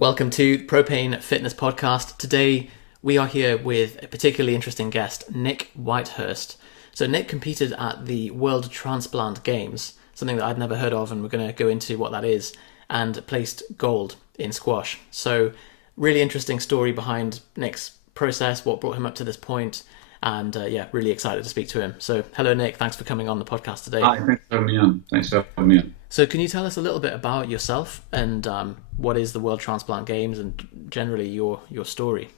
Welcome to Propanefitness Podcast. Today we are here with a particularly interesting guest, Nick Whitehurst. So Nick competed at the World Transplant Games, something that I'd never heard of, and we're going to go into what that is, and placed gold in squash. So really interesting story behind Nick's process, what brought him up to this point, and really excited to speak to him. So hello Nick, thanks for coming on the podcast today. Hi, thanks for having me on. So can you tell us a little bit about yourself and what is the World Transplant Games and generally your story?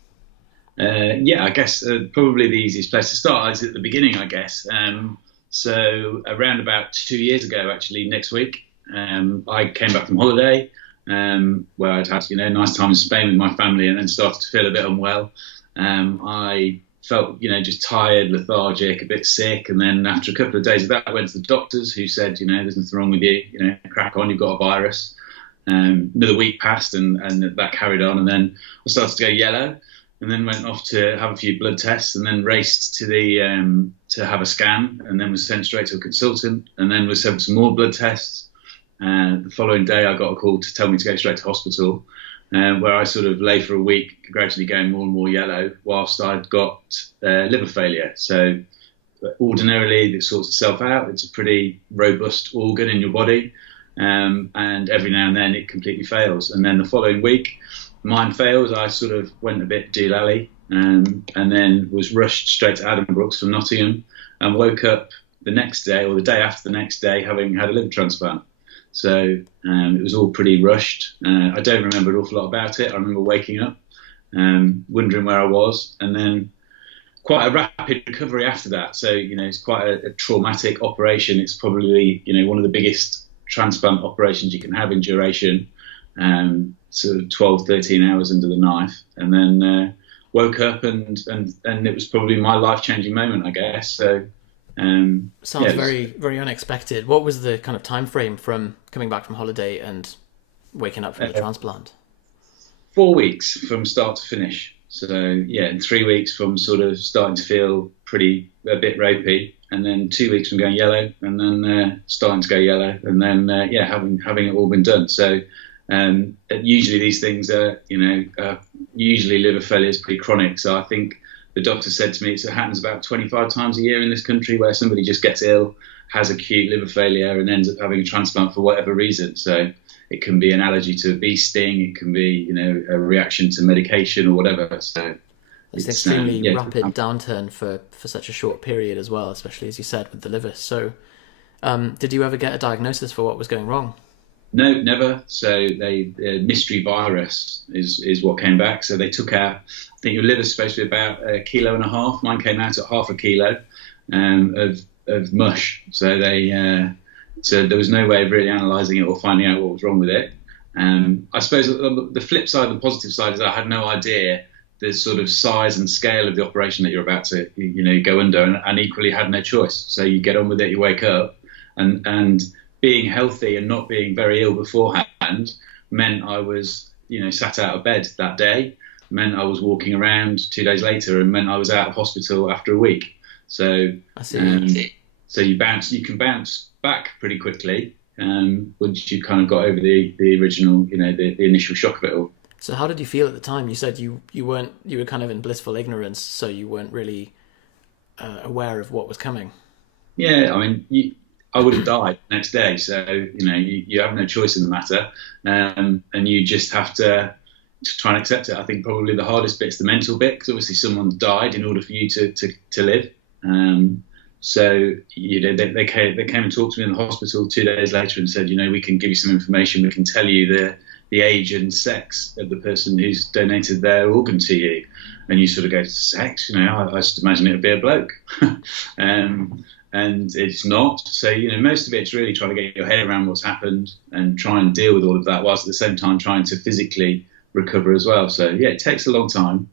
I guess probably the easiest place to start is at the beginning, I guess. So around about 2 years ago, actually, next week, I came back from holiday where I'd had a nice time in Spain with my family and then started to feel a bit unwell. I felt, just tired, lethargic, a bit sick. And then after a couple of days of that, I went to the doctors who said, there's nothing wrong with you, crack on, you've got a virus. Another week passed and that carried on. And then I started to go yellow and then went off to have a few blood tests and then raced to to have a scan and then was sent straight to a consultant and then was sent some more blood tests. The following day, I got a call to tell me to go straight to hospital. Where I sort of lay for a week, gradually going more and more yellow, whilst I'd got liver failure. So ordinarily, it sorts itself out. It's a pretty robust organ in your body, and every now and then it completely fails. And then the following week, mine fails. I sort of went a bit doolally, and then was rushed straight to Addenbrooke's from Nottingham, and woke up the next day or the day after the next day having had a liver transplant. So it was all pretty rushed. I don't remember an awful lot about it. I remember waking up, wondering where I was, and then quite a rapid recovery after that. So, it's quite a traumatic operation. It's probably, one of the biggest transplant operations you can have in duration, sort of 12, 13 hours under the knife. And then woke up and it was probably my life-changing moment, I guess. So. Sounds very, very unexpected. What was the kind of time frame from coming back from holiday and waking up from the transplant? 4 weeks from start to finish. So in 3 weeks from sort of starting to feel a bit ropey, and then 2 weeks from going yellow, and then starting to go yellow, and then having it all been done. So usually these things are usually liver failure is pretty chronic. So I think the doctor said to me it happens about 25 times a year in this country where somebody just gets ill, has acute liver failure, and ends up having a transplant for whatever reason. So it can be an allergy to a bee sting, it can be a reaction to medication or whatever. So it's an extremely rapid downturn for such a short period as well, especially as you said with the liver. So did you ever get a diagnosis for what was going wrong? No, never. So mystery virus is what came back. So they took out, I think your liver's supposed to be about 1.5 kilos. Mine came out at 0.5 kilo of mush. So so there was no way of really analysing it or finding out what was wrong with it. I suppose the flip side, the positive side, is I had no idea the sort of size and scale of the operation that you're about to go under, and equally had no choice. So you get on with it, you wake up, and being healthy and not being very ill beforehand meant I was, sat out of bed that day, meant I was walking around 2 days later, and meant I was out of hospital after a week. So I see. So you can bounce back pretty quickly once you kind of got over the original, the initial shock of it all. So how did you feel at the time? You said you were kind of in blissful ignorance, so you weren't really aware of what was coming. Yeah, I mean, I would have died the next day. So, you have no choice in the matter. And you just have to try and accept it. I think probably the hardest bit's the mental bit, because obviously someone died in order for you to live. So, they came and talked to me in the hospital 2 days later and said, we can give you some information. We can tell you the age and sex of the person who's donated their organ to you. And you sort of go, sex? I just imagine it would be a bloke. And it's not. So, most of it's really trying to get your head around what's happened and try and deal with all of that, whilst at the same time trying to physically recover as well. So, it takes a long time.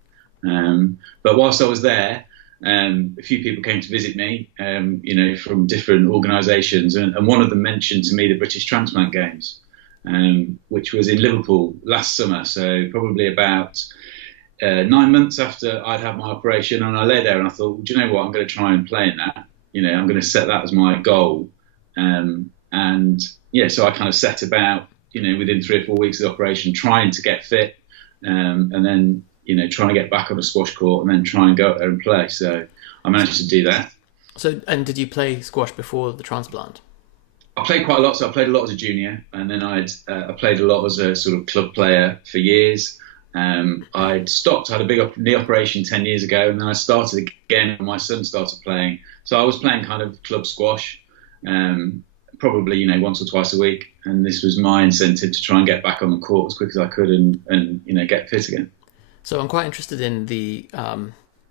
But whilst I was there, a few people came to visit me, from different organisations. And one of them mentioned to me the British Transplant Games, which was in Liverpool last summer. So probably about 9 months after I'd had my operation. And I lay there and I thought, well, do you know what? I'm going to try and play in that. I'm going to set that as my goal. So I kind of set about within 3 or 4 weeks of the operation, trying to get fit, and then trying to get back on a squash court, and then try and go up there and play. So I managed to do that. So, and did you play squash before the transplant? I played quite a lot. So I played a lot as a junior, and then I played a lot as a sort of club player for years. I'd stopped. I had a big knee operation 10 years ago, and then I started again when my son started playing. So I was playing kind of club squash, probably once or twice a week, and this was my incentive to try and get back on the court as quick as I could and get fit again. So I'm quite interested in the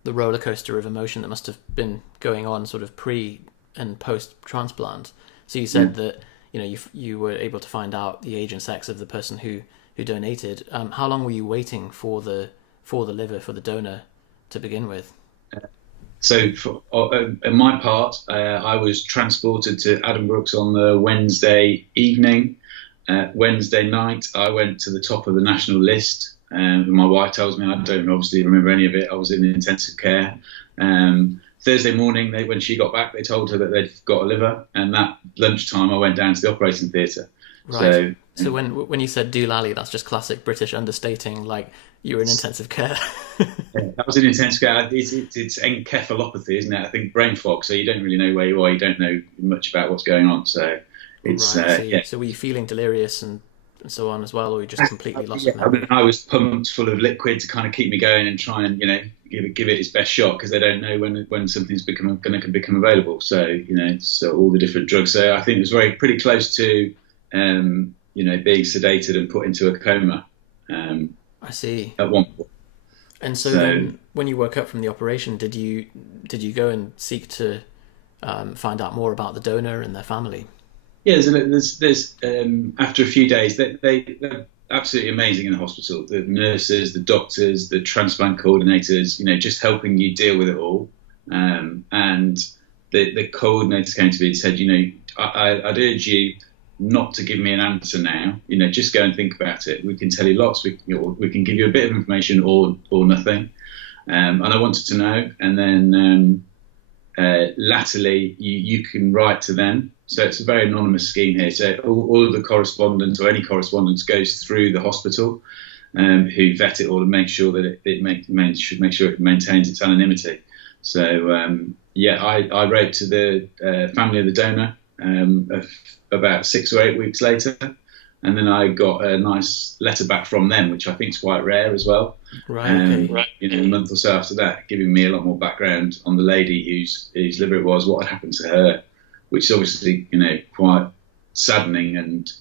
roller coaster of emotion that must have been going on sort of pre and post transplant. So you said that you were able to find out the age and sex of the person who donated. How long were you waiting for the liver, for the donor to begin with? So in my part, I was transported to Adam Brooks on the Wednesday evening. Wednesday night, I went to the top of the national list. My wife tells me, I don't obviously remember any of it. I was in intensive care. Thursday morning, when she got back, they told her that they'd got a liver. And that lunchtime, I went down to the operating theatre. Right. So when you said doolally, that's just classic British understating, like you were in intensive care. Yeah, that was in intensive care. It's encephalopathy, isn't it? I think brain fog. So you don't really know where you are. You don't know much about what's going on. So it's right. So were you feeling delirious and so on as well, or you just completely lost it? I mean, I was pumped full of liquid to kind of keep me going and try and give it its best shot, because they don't know when something's going to become available. So so all the different drugs. So I think it was pretty close to being sedated and put into a coma. I see. At one point. And so then, when you woke up from the operation, did you go and seek to find out more about the donor and their family? Yeah, there's after a few days, they're absolutely amazing in the hospital. The nurses, the doctors, the transplant coordinators, just helping you deal with it all. And the coordinator came to me and said, I'd urge you not to give me an answer now. Just go and think about it. We can tell you lots. We can give you a bit of information or nothing. And I wanted to know. And then latterly, you can write to them. So it's a very anonymous scheme here. So all of the correspondence, or any correspondence, goes through the hospital, who vet it all and make sure that it maintains its anonymity. So I wrote to the family of the donor about 6 or 8 weeks later, and then I got a nice letter back from them, which I think is quite rare as well. Right. Okay. A month or so after that, giving me a lot more background on the lady whose liver it was, what had happened to her, which is obviously quite saddening, and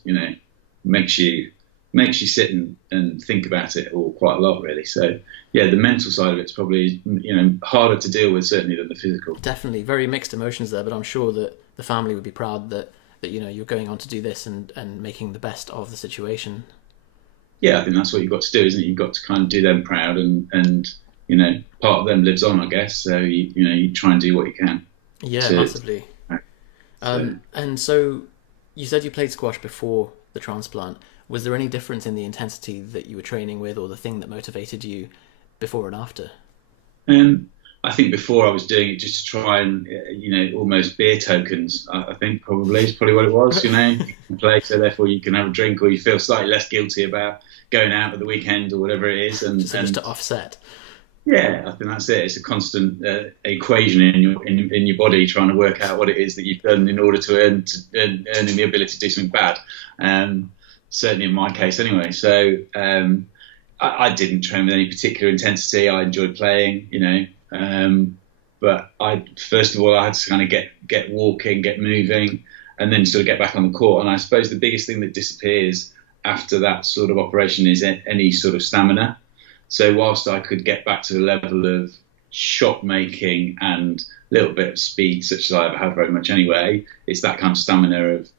makes you sit and think about it all quite a lot, really. So yeah, the mental side of it's probably harder to deal with, certainly, than the physical. Definitely very mixed emotions there, but I'm sure that the family would be proud that you're going on to do this and making the best of the situation. Yeah, I think that's what you've got to do, isn't it? You've got to kind of do them proud, and part of them lives on, I guess. So you try and do what you can. Yeah, massively. And so you said you played squash before the transplant. Was there any difference in the intensity that you were training with, or the thing that motivated you before and after? I think before I was doing it just to try and, almost beer tokens. I think is probably what it was. You can play, so therefore you can have a drink, or you feel slightly less guilty about going out at the weekend or whatever it is, and just to offset. Yeah, I think that's it. It's a constant equation in your body, trying to work out what it is that you've done in order to earn the ability to do something bad. Certainly in my case, anyway. So I didn't train with any particular intensity. I enjoyed playing, but first of all I had to kind of get walking, get moving, and then sort of get back on the court. And I suppose the biggest thing that disappears after that sort of operation is any sort of stamina. So whilst I could get back to the level of shot making and a little bit of speed, such as I ever had very much anyway, it's that kind of stamina of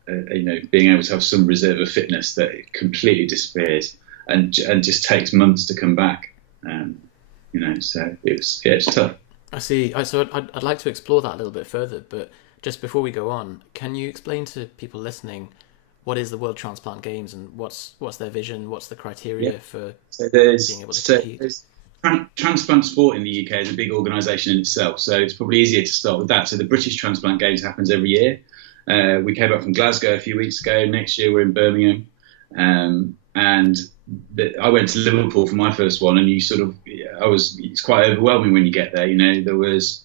being able to have some reserve of fitness that it completely disappears and just takes months to come back. So it's tough. I see. So I'd like to explore that a little bit further, but just before we go on, can you explain to people listening what is the World Transplant Games, and what's their vision? What's the criteria for being able to compete? Transplant sport in the UK is a big organisation in itself, so it's probably easier to start with that. So the British Transplant Games happens every year. We came back from Glasgow a few weeks ago. Next year we're in Birmingham. And I went to Liverpool for my first one, and it's quite overwhelming when you get there. There was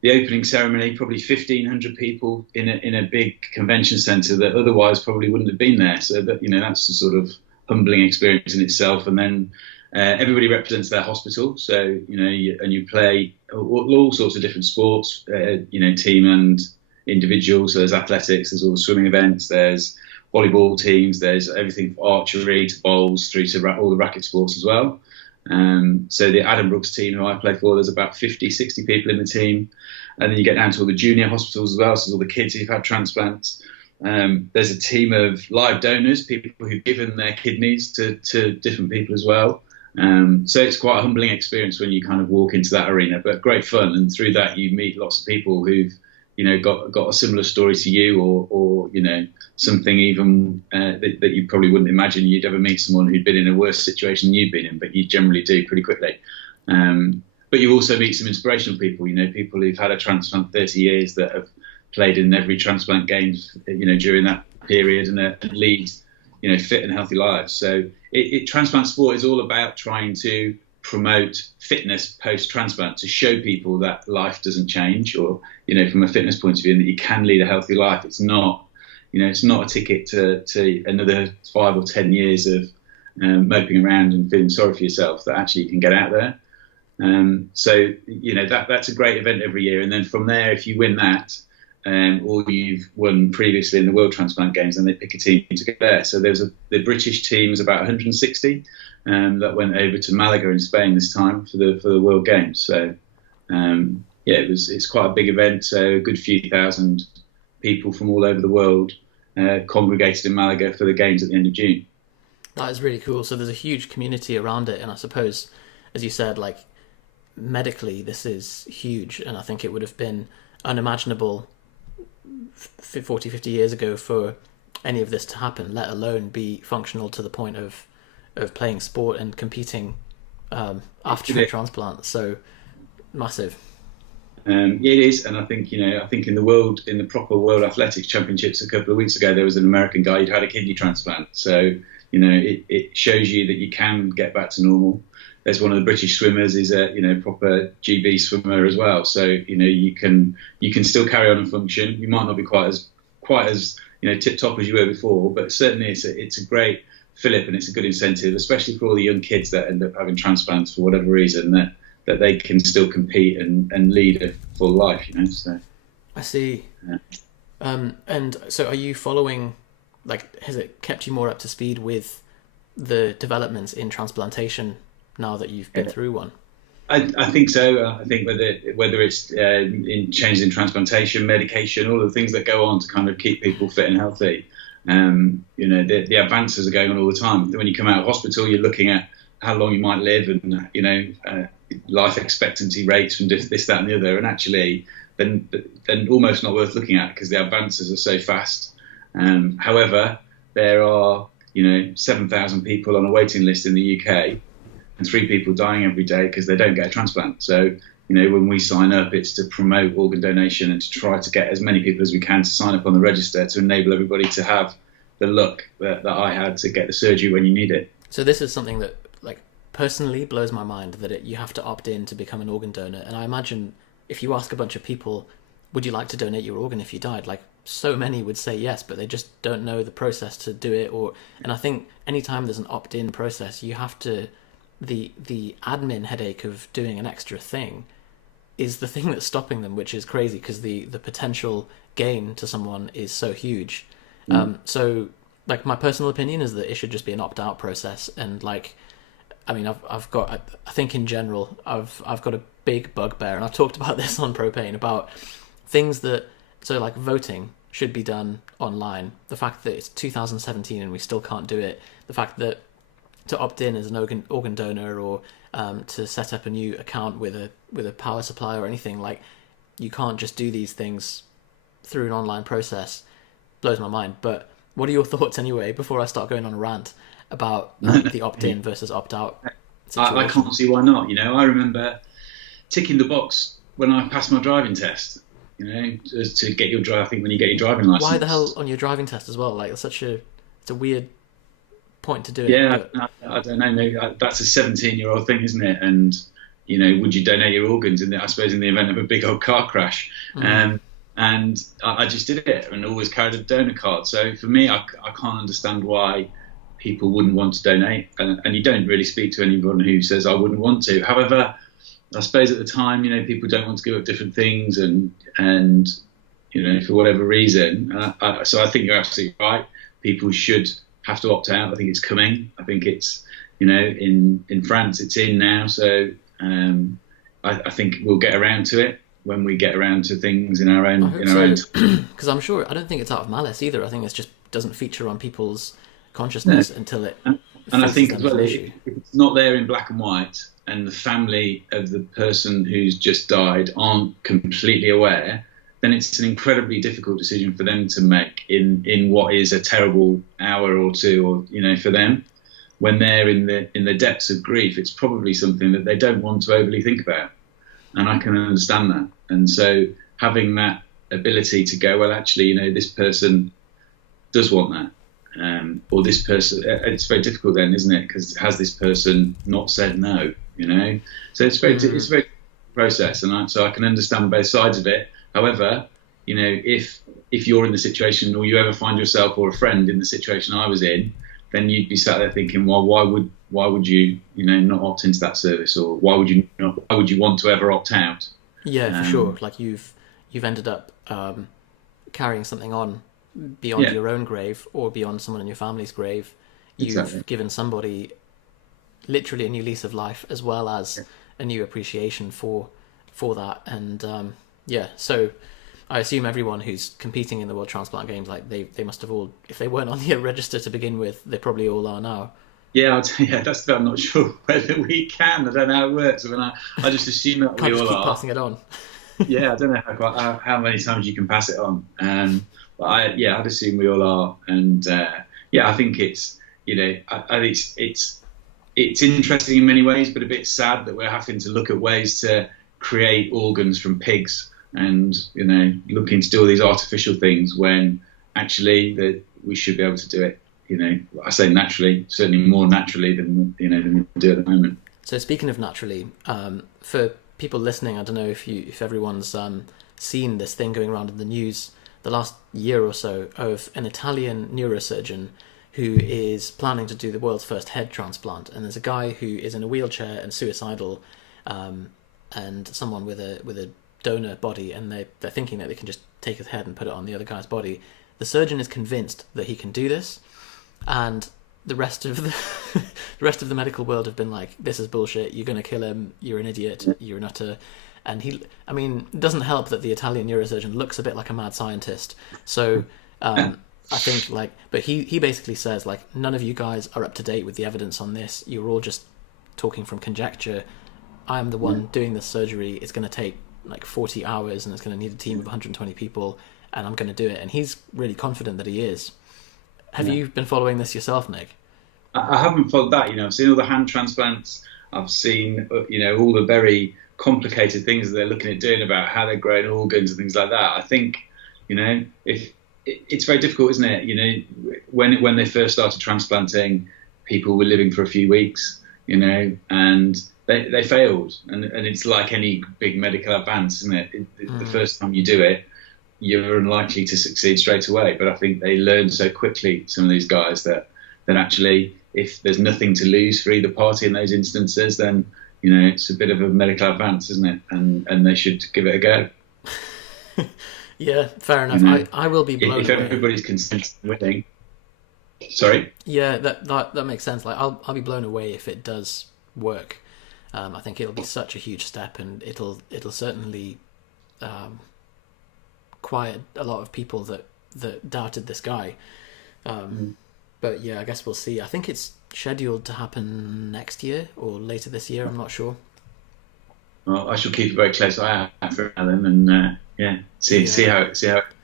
the opening ceremony, probably 1,500 people in a big convention centre that otherwise probably wouldn't have been there. So that's a sort of humbling experience in itself. And then everybody represents their hospital. So, you play all sorts of different sports, team and individual. So there's athletics, there's all the swimming events, there's volleyball teams, there's everything from archery to bowls through to all the racket sports as well. So the Adam Brooks team, who I play for, there's about 50, 60 people in the team. And then you get down to all the junior hospitals as well, so all the kids who've had transplants. There's a team of live donors, people who've given their kidneys to different people as well. So it's quite a humbling experience when you kind of walk into that arena, but great fun. And through that, you meet lots of people who've got a similar story to you, or something even that you probably wouldn't imagine you'd ever meet someone who'd been in a worse situation than you've been in, but you generally do pretty quickly. But you also meet some inspirational people, people who've had a transplant 30 years that have played in every transplant games, during that period, and lead, fit and healthy lives. So transplant sport is all about trying to promote fitness post-transplant, to show people that life doesn't change, or from a fitness point of view, and that you can lead a healthy life. It's not a ticket to another 5 or 10 years of moping around and feeling sorry for yourself, that actually you can get out there. So that's a great event every year, and then from there, if you win that, or you've won previously in the World Transplant Games, then they pick a team to get there. So the British team is about 160 that went over to Malaga in Spain this time for the World Games. So it's quite a big event. So a good few thousand people from all over the world congregated in Malaga for the games at the end of June. That is really cool. So there's a huge community around it, and I suppose, as you said, like medically, this is huge, and I think it would have been unimaginable 40, 50 years ago for any of this to happen, let alone be functional to the point of playing sport and competing after a transplant. So massive. It is, and I think in the proper World Athletics Championships a couple of weeks ago, there was an American guy who'd had a kidney transplant. So it shows you that you can get back to normal. There's one of the British swimmers is a proper GB swimmer as well. So you can still carry on and function. You might not be quite as tip top as you were before, but certainly it's a great fillip, and it's a good incentive, especially for all the young kids that end up having transplants for whatever reason, that they can still compete and lead a full life. So I see. Yeah. And so are you following? Has it kept you more up to speed with the developments in transplantation now that you've been through one? I think so. I think whether it's in changes in transplantation, medication, all the things that go on to kind of keep people fit and healthy. The advances are going on all the time. When you come out of hospital, you're looking at how long you might live, and life expectancy rates from this, that, and the other. And actually, then almost not worth looking at because the advances are so fast. However, there are 7,000 people on a waiting list in the UK, and 3 people dying every day because they don't get a transplant. So, when we sign up, it's to promote organ donation and to try to get as many people as we can to sign up on the register to enable everybody to have the luck that I had to get the surgery when you need it. So this is something that, personally blows my mind, that you have to opt in to become an organ donor. And I imagine if you ask a bunch of people, would you like to donate your organ if you died? So many would say yes, but they just don't know the process to do it. And I think anytime there's an opt-in process, you have to... The admin headache of doing an extra thing is the thing that's stopping them, which is crazy because the potential gain to someone is so huge. So my personal opinion is that it should just be an opt-out process. And I've got, I think in general, I've got a big bugbear, and I've talked about this on Propane, about things that, so voting should be done online. The fact that it's 2017 and we still can't do it. The fact that to opt in as an organ donor, or to set up a new account with a power supply or anything, you can't just do these things through an online process, blows my mind. But what are your thoughts anyway, before I start going on a rant about the opt-in versus opt-out situation? I can't see why not. I remember ticking the box when I passed my driving test, to get your I think when you get your driving license. Why the hell on your driving test as well? It's a weird point to do it. Yeah, I don't know. Maybe that's a 17-year-old thing, isn't it? And would you donate your organs I suppose in the event of a big old car crash? And I just did it and always carried a donor card. So for me, I can't understand why people wouldn't want to donate. And you don't really speak to anyone who says I wouldn't want to. However, I suppose at the time, people don't want to give up different things and for whatever reason. So I think you're absolutely right. People should have to opt out. I think it's coming. I think it's, in France, it's in now. So I think we'll get around to it when we get around to things in our own own time. Because I'm sure, I don't think it's out of malice either. I think it just doesn't feature on people's consciousness until it. And I think as well, if it's not there in black and white, and the family of the person who's just died aren't completely aware, then it's an incredibly difficult decision for them to make in what is a terrible hour or two, or for them. When they're in the depths of grief, it's probably something that they don't want to overly think about, and I can understand that. And so having that ability to go, well, actually, this person does want that, or this person, it's very difficult then, isn't it? Because has this person not said no? So it's very process, and so I can understand both sides of it. However, if you're in the situation, or you ever find yourself or a friend in the situation I was in, then you'd be sat there thinking, well, why would you not opt into that service, or why would you want to ever opt out? Yeah, for sure. Like you've ended up carrying something on beyond your own grave or beyond someone in your family's grave. You've given somebody literally a new lease of life, as well as a new appreciation for that. And so I assume everyone who's competing in the World Transplant Games, like they must have all, if they weren't on the register to begin with, they probably all are now. Yeah, I'm not sure whether we can. I don't know how it works. I mean, I just assume that Can't we just all keep are. passing it on. Yeah, I don't know how many times you can pass it on. But I'd assume we all are. And I think it's I think it's interesting in many ways, but a bit sad that we're having to look at ways to create organs from pigs, and looking to do all these artificial things when actually that we should be able to do it. I say naturally, certainly more naturally than we do at the moment. So speaking of naturally, for people listening, I don't know if everyone's seen this thing going around in the news the last year or so of an Italian neurosurgeon who is planning to do the world's first head transplant. And there's a guy who is in a wheelchair and suicidal, and someone with a donor body, and they're thinking that they can just take his head and put it on the other guy's body. The surgeon is convinced that he can do this, and the rest of the medical world have been like, this is bullshit, you're going to kill him, you're an idiot, you're an utter. And it doesn't help that the Italian neurosurgeon looks a bit like a mad scientist. So I think but he basically says, none of you guys are up to date with the evidence on this, you're all just talking from conjecture. I am the one doing this surgery, it's going to take 40 hours and it's going to need a team of 120 people, and I'm going to do it. And he's really confident that he is. Have you been following this yourself, Nick? I haven't followed that. I've seen all the hand transplants. I've seen, all the very complicated things that they're looking at doing about how they're growing organs and things like that. I think, if it's very difficult, isn't it? When they first started transplanting, people were living for a few weeks, and they failed. And it's like any big medical advance, isn't it? The first time you do it, you're unlikely to succeed straight away. But I think they learned so quickly, some of these guys, that actually, if there's nothing to lose for either party in those instances, then it's a bit of a medical advance, isn't it? And they should give it a go. Yeah, fair enough. I will be blown away. If everybody's consenting winning. Sorry? Yeah, that makes sense. I'll be blown away if it does work. I think it'll be such a huge step, and it'll certainly quiet a lot of people that doubted this guy. But yeah, I guess we'll see. I think it's scheduled to happen next year or later this year. I'm not sure. Well, I shall keep a very close eye out for Alan, and see how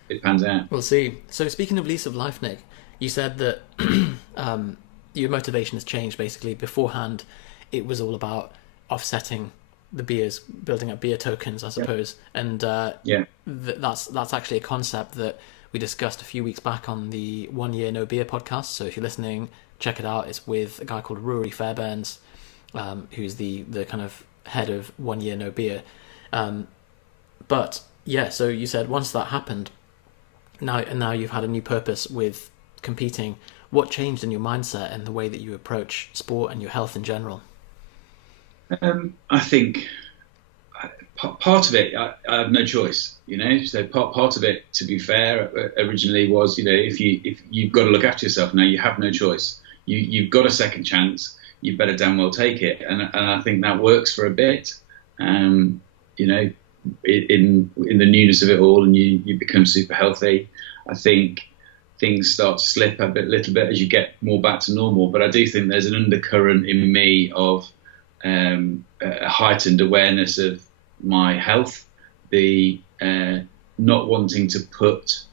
it pans out. We'll see. So speaking of lease of life, Nick, you said that your motivation has changed. Basically, beforehand, it was all about offsetting the beers, building up beer tokens, I suppose. And that's actually a concept that we discussed a few weeks back on the 1 Year No Beer podcast. So if you're listening, check it out. It's with a guy called Rory Fairbairns, who's the kind of head of 1 Year No Beer. But yeah, so you said once that happened, now you've had a new purpose with competing. What changed in your mindset and the way that you approach sport and your health in general? I think part of it, I have no choice, So part of it, to be fair, originally was, if you've got to look after yourself now, you have no choice. You've got a second chance. You better damn well take it, and I think that works for a bit. In the newness of it all, and you become super healthy. I think things start to slip a little bit as you get more back to normal. But I do think there's an undercurrent in me of a heightened awareness of my health, the not wanting to put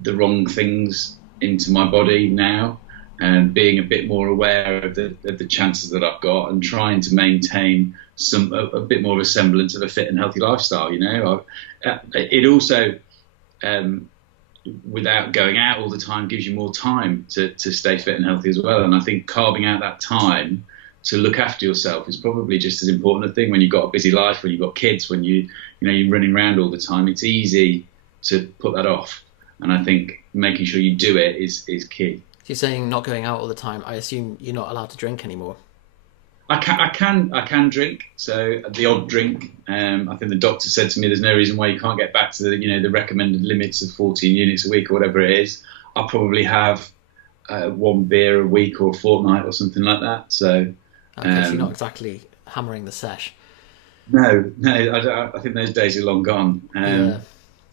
the wrong things into my body now, and being a bit more aware of the chances that I've got, and trying to maintain a bit more of a semblance of a fit and healthy lifestyle. It also, without going out all the time, gives you more time to stay fit and healthy as well. And I think carving out that time to look after yourself is probably just as important a thing when you've got a busy life, when you've got kids, when you're running around all the time. It's easy to put that off, and I think making sure you do it is key. You're saying not going out all the time. I assume you're not allowed to drink anymore. I can drink, so the odd drink. I think the doctor said to me, "There's no reason why you can't get back to the recommended limits of 14 units a week or whatever it is." I'll probably have one beer a week or a fortnight or something like that. So, okay, so you're not exactly hammering the sesh. No, I think those days are long gone.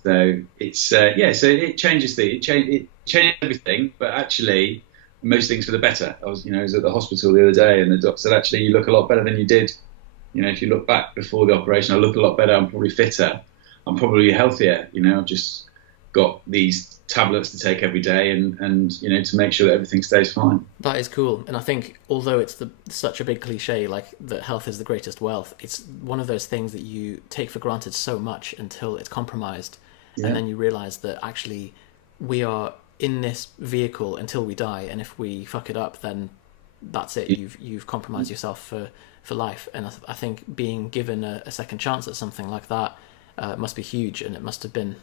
So it's so it changes it changed everything, but actually most things for the better. I was at the hospital the other day, and the doctor said, actually, you look a lot better than you did. If you look back before the operation, I look a lot better. I'm probably fitter. I'm probably healthier. I've just got these tablets to take every day, and to make sure that everything stays fine. That is cool. And I think, although it's such a big cliche, like that health is the greatest wealth, it's one of those things that you take for granted so much until it's compromised. Yeah. And then you realize that actually we are in this vehicle until we die, and if we fuck it up, then that's it. You've compromised yourself for life. And I think being given a second chance at something like that must be huge, and it must have been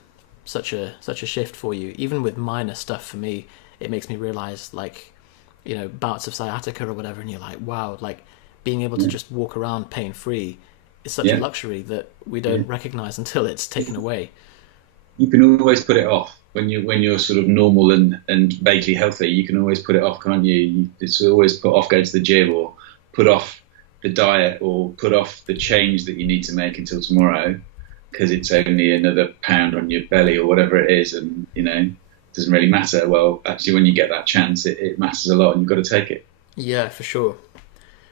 such a shift for you. Even with minor stuff, for me, it makes me realize, bouts of sciatica or whatever, and you're like, wow, being able to just walk around pain free is such a luxury that we don't recognize until it's taken away. You can always put it off. When you're sort of normal and vaguely healthy, you can always put it off, can't you? It's always put off going to the gym, or put off the diet, or put off the change that you need to make until tomorrow, because it's only another pound on your belly or whatever it is, and it doesn't really matter. Well, actually, when you get that chance, it matters a lot, and you've got to take it. Yeah, for sure.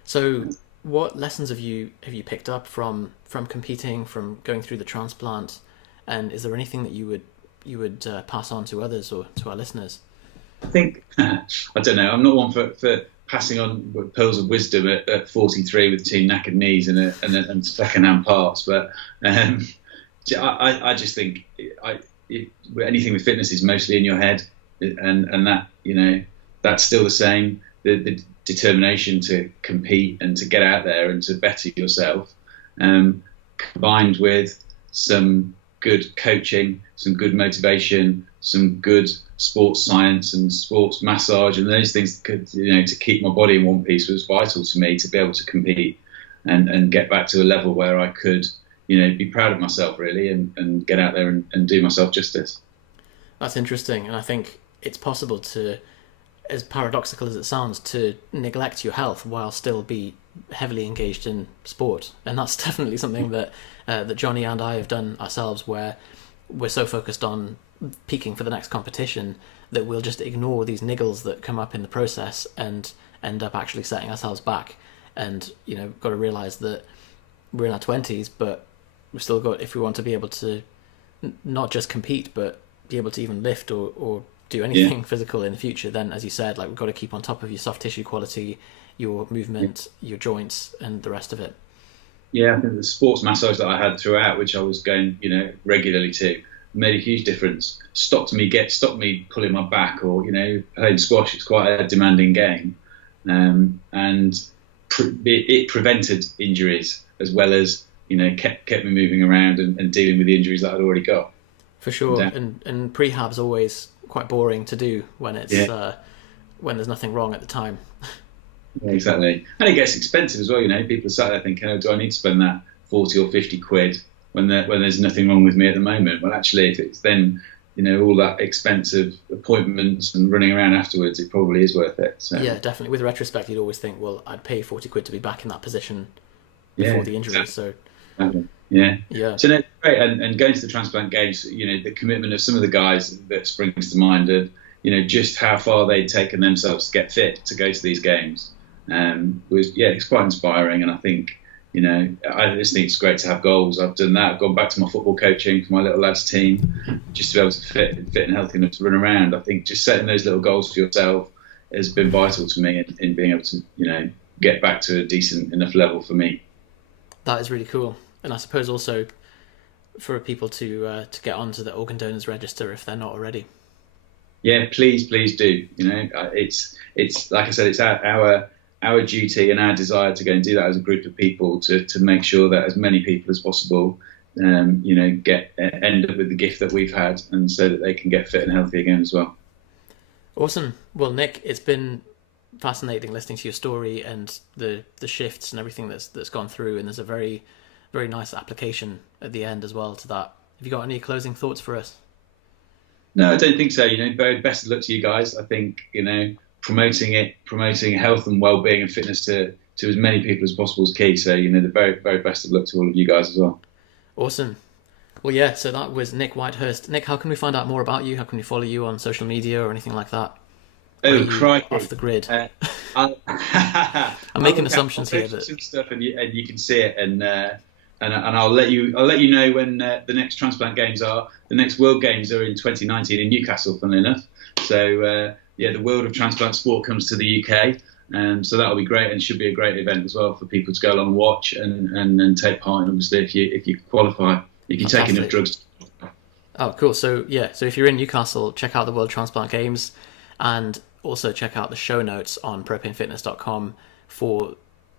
So, what lessons have you picked up from competing, from going through the transplant, and is there anything that you would pass on to others or to our listeners? I think, I don't know, I'm not one for passing on pearls of wisdom at 43 with two knackered knees and second-hand parts, but I just think anything with fitness is mostly in your head, and that, that's still the same. The determination to compete and to get out there and to better yourself, combined with some good coaching, some good motivation, some good sports science and sports massage, and those things to keep my body in one piece was vital to me to be able to compete and get back to a level where I could be proud of myself, really, and get out there and do myself justice. That's interesting, and I think it's possible to, as paradoxical as it sounds, to neglect your health while still be heavily engaged in sport, and that's definitely something that Johnny and I have done ourselves, where we're so focused on peaking for the next competition that we'll just ignore these niggles that come up in the process and end up actually setting ourselves back. And got to realize that we're in our 20s, but we've still got, if we want to be able to not just compete but be able to even lift or do anything physical in the future, then, as you said, we've got to keep on top of your soft tissue quality, your movement, your joints, and the rest of it. Yeah, I think the sports massage that I had throughout, which I was going regularly to, made a huge difference. Stopped me pulling my back, or playing squash. It's quite a demanding game, and it prevented injuries as well as kept me moving around and dealing with the injuries that I'd already got. For sure, and prehab's always quite boring to do when it's when there's nothing wrong at the time. Yeah, exactly, and it gets expensive as well. People are sat there thinking, "Oh, do I need to spend that 40 or 50 quid when there's nothing wrong with me at the moment?" Well, actually, if it's then all that expensive appointments and running around afterwards, it probably is worth it. So. Yeah, definitely. With retrospect, you'd always think, well, I'd pay 40 quid to be back in that position before the injury. Exactly. So yeah. So no, great. And going to the transplant games, the commitment of some of the guys that springs to mind of just how far they'd taken themselves to get fit to go to these games it's quite inspiring. And I think I just think it's great to have goals. I've done that. I've gone back to my football coaching for my little lads team, just to be able to fit and healthy enough to run around. I think just setting those little goals for yourself has been vital to me in being able to get back to a decent enough level for me. That is really cool. And I suppose also for people to get onto the organ donors register if they're not already. Yeah, please do. It's like I said, it's our duty and our desire to go and do that as a group of people to make sure that as many people as possible, end up with the gift that we've had, and so that they can get fit and healthy again as well. Awesome. Well, Nick, it's been fascinating listening to your story and the shifts and everything that's gone through, and there's a very, very nice application at the end as well to that. Have you got any closing thoughts for us? No, I don't think so. Very best of luck to you guys. I think promoting health and well-being and fitness to as many people as possible is key. So the very, very best of luck to all of you guys as well. Awesome. Well, yeah. So that was Nick Whitehurst. Nick, how can we find out more about you? How can we follow you on social media or anything like that? Oh, crikey! Off the grid. I'm making assumptions here, but some stuff and you can see it, and I'll let you know when the next transplant games are. The next World Games are in 2019 in Newcastle, funnily enough. So the world of transplant sport comes to the UK, so that'll be great, and should be a great event as well for people to go along and watch and take part in. Obviously, if you qualify, if you take enough drugs. Oh, cool. So if you're in Newcastle, check out the World Transplant Games, and also check out the show notes on propanefitness.com for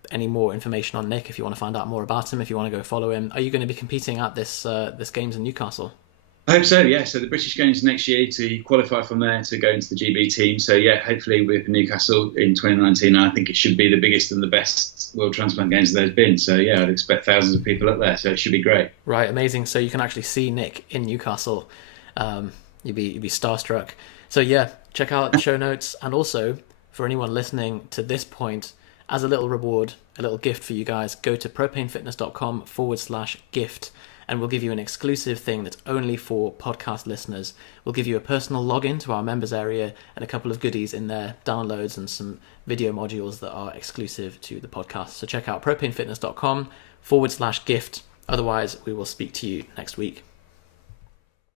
any more information on Nick if you want to find out more about him, if you want to go follow him. Are you going to be competing at this Games in Newcastle? I hope so, yeah. So the British Games next year, to qualify from there to go into the GB team. So yeah, hopefully we're in Newcastle in 2019. I think it should be the biggest and the best World Transplant Games there's been. So yeah, I'd expect thousands of people up there. So it should be great. Right, amazing. So you can actually see Nick in Newcastle. You'd be starstruck. So yeah, check out the show notes. And also, for anyone listening to this point, as a little reward, a little gift for you guys, go to propanefitness.com/gift. And we'll give you an exclusive thing that's only for podcast listeners. We'll give you a personal login to our members area and a couple of goodies in there, downloads and some video modules that are exclusive to the podcast. So check out propanefitness.com/gift. Otherwise, we will speak to you next week.